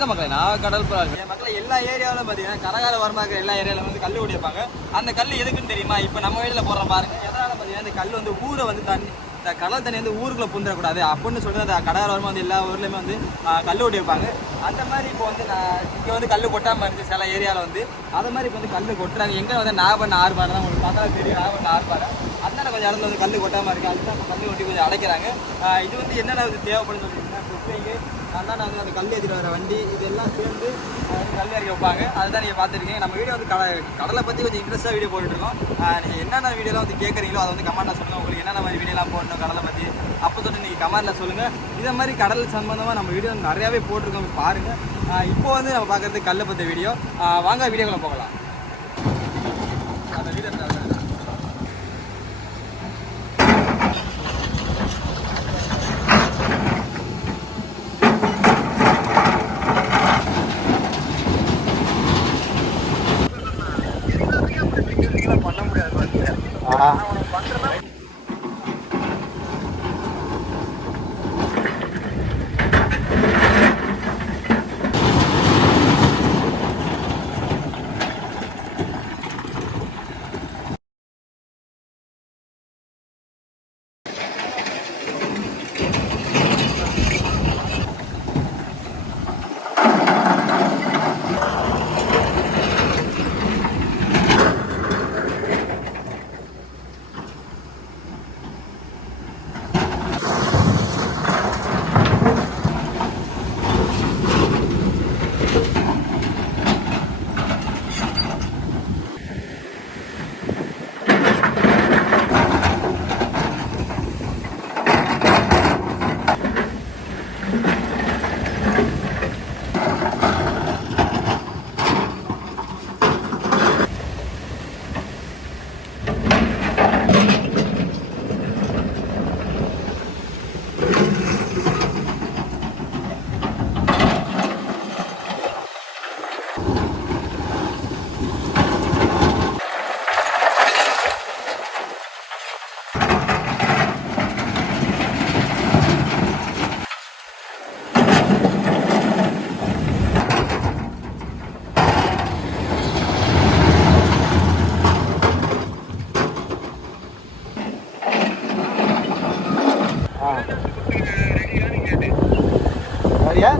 வணக்கம் மக்களே, நான் கடல் புறாங்க. என் மக்களை எல்லா ஏரியாவிலும் பார்த்தீங்கன்னா கரகார வரமா இருக்கிற எல்லா ஏரியாவிலும் வந்து கல் ஓடிப்பாங்க. அந்த கல் எதுக்குன்னு தெரியுமா? இப்போ நம்ம வீட்டில் போடுறோம் பாருங்க. எதனால பார்த்தீங்கன்னா இந்த கல் வந்து ஊரை வந்து தண்ணி, இந்த கடல் தண்ணி வந்து ஊருக்குள்ள புந்துடக்கூடாது அப்படின்னு சொல்லிட்டு அந்த கடற்கரை வரமா வந்து எல்லா ஊர்லேயுமே வந்து கல் ஓடி வைப்பாங்க. அந்த மாதிரி இப்போ வந்து இங்கே வந்து கல் கொட்டாமல் இருந்துச்சு சில ஏரியாவில் வந்து. அது மாதிரி இப்போ வந்து கல் கொட்டுறாங்க. எங்கே வந்து நாகப்பண்ண ஆறுபாடு தான் உங்களுக்கு பார்த்தா தெரியும். நாகப்பண்ண ஆறுபாடு அதனால கொஞ்சம் இடத்துல வந்து கல் கொட்டாமல் இருக்குது. அதுதான் இப்போ கல் கொட்டி கொஞ்சம் அடைக்கிறாங்க. இது வந்து என்னென்ன தேவைப்படுன்னு சொல்லிட்டீங்கன்னா குப்பைங்க அண்ணா வந்து அந்த கல் ஏற்றிட்டு வர வண்டி இதெல்லாம் சேர்ந்து கல் இறக்கி வைப்பாங்க. அதுதான் நீங்கள் பார்த்துருக்கீங்க. நம்ம வீடியோ வந்து கடலை பற்றி கொஞ்சம் இன்ட்ரெஸ்ட்டாக வீடியோ போட்டுருக்கோம். நீங்கள் என்னென்ன வீடியோலாம் வந்து கேட்குறீங்களோ அதை வந்து கமெண்ட்டில் சொல்லுங்கள். உங்களுக்கு என்னென்ன மாதிரி வீடியோலாம் போடணும் கடலை பற்றி அப்போ தொட்டு நீங்கள் கமெண்ட்டில் சொல்லுங்கள். இதே மாதிரி கடல் சம்பந்தமாக நம்ம வீடியோ நிறையாவே போட்டிருக்கோம், பாருங்கள். இப்போ வந்து நம்ம பார்க்குறது கல்லை பற்றி வீடியோ. வாங்க வீடியோக்குள்ளே போகலாம். அந்த வீடியோ பண்ண முடியாது. சரியா?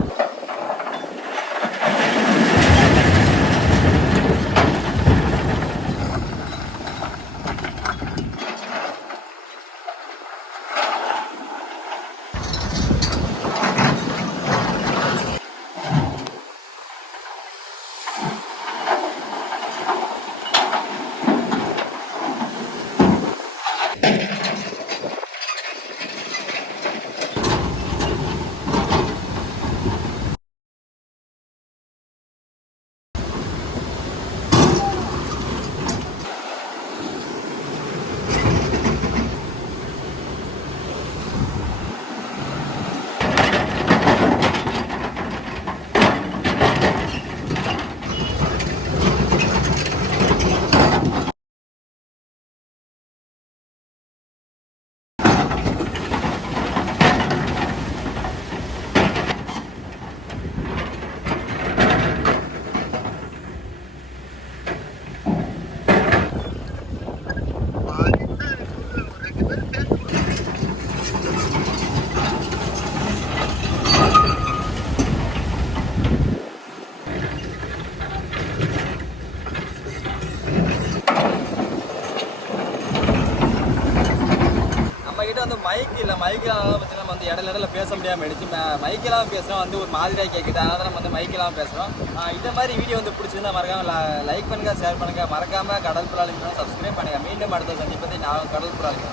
வந்து மைக் இல்லை, மைக்கெல்லாம் பார்த்தீங்கன்னா நம்ம வந்து இடையில பேச முடியாமல் ஆயிடுச்சு. மைக்கெல்லாம் பேசுகிறோம் வந்து ஒரு மாதிரியாக கேட்குது. அதனால தான் நம்ம வந்து மைக்கெல்லாம் பேசுகிறோம். இந்த மாதிரி வீடியோ வந்து பிடிச்சிருந்தா மறக்காமல் லைக் பண்ணுங்கள், ஷேர் பண்ணுங்கள். மறக்காமல் கடல் புறாலிங்க சப்ஸ்கிரைப் பண்ணுங்கள். மீண்டும் அடுத்த சந்திப்பதை நான் கடல் புறாலிங்க.